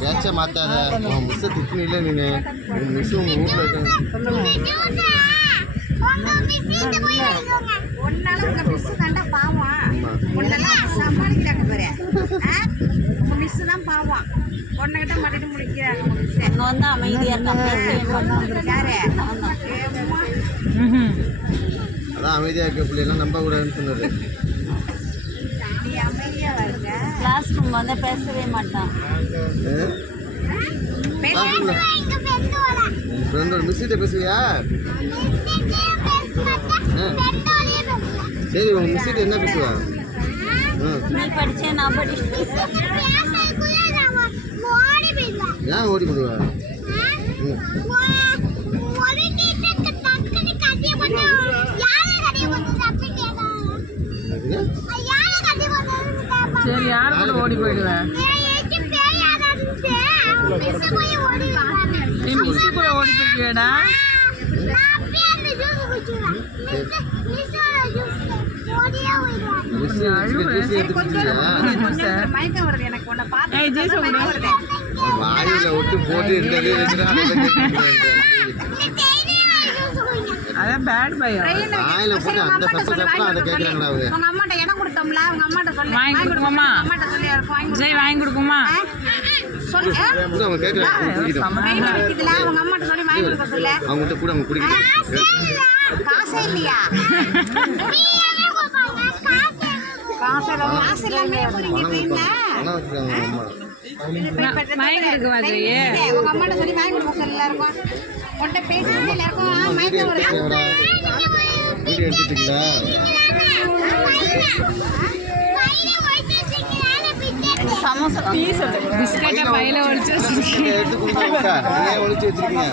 பேச்ச மாத்தாத உன் மிஸ்ஸை திட்டு இல்லை நீ உன் மிஸ் உங்க வீட்டில் இருக்காங்க. சமாளிக்கிறாங்க பாரு உங்க மிஸ் தான் பாவம் பொண்ணுகிட்ட மாட்டிட்டு முடிக்கிறாங்க வந்து அமைதியா இருக்காரு அதான் அமைதியாக இருக்க பிள்ளைலாம் நம்ப கூடாதுன்னு சொன்னாரு. நீ அமைதியா வருங்க கிளாஸ் ரூம் வந்து பேசவே மாட்டான். ஃப்ரெண்டோட மிஸ்கிட்ட பேசுவியா? சரி உங்க மிஸ்கிட்ட என்ன பேசுவா? நீ படிச்சே நான் படிச்சு ஏன் ஓடி போடுவா? சரி யார் கூட ஓடி போயிடுவேன்? நீ மிஸ் கூட ஓடி போயிடுவேடா? மயக்கம் வருது எனக்கு உன்னை பார்த்து வாயில விட்டு போட்டு அதான் பேட் பையன். வாயில போட்டு அந்த சத்தம் அதை கேட்கறாங்களா அவங்க? உங்க அம்மாட்ட இடம் கொடுத்தோம்ல உங்க அம்மாட்ட சொல்லி வாங்கி கொடுக்குமா? அம்மாட்ட சொல்லி ஜெய் வாங்கி கொடுக்குமா? சொல்லு அவங்க கேட்கறாங்க. உங்க அம்மாட்ட சொல்லி வாங்கி கொடுக்க சொல்லு. அவங்ககிட்ட கூட அவங்க குடிக்கணும். காசே இல்லையா? காசு எல்லாமே வாங்கி கொடுக்குமா ஜெய்? உங்க அம்மாட்ட சொல்லி வாங்கி கொடுக்க சொல்லு. எல்லாருக்கும் உன்கிட்ட பேசுறது எல்லாருக்கும் மயக்கம் வருது. வீடியோ எடுத்துட்டீங்களா? சமோசா பீஸ் பிஸ்கட்டை பையில ஒழிச்சு எடுத்து கொடுங்க. ஒழிச்சு வச்சிருக்கீங்க.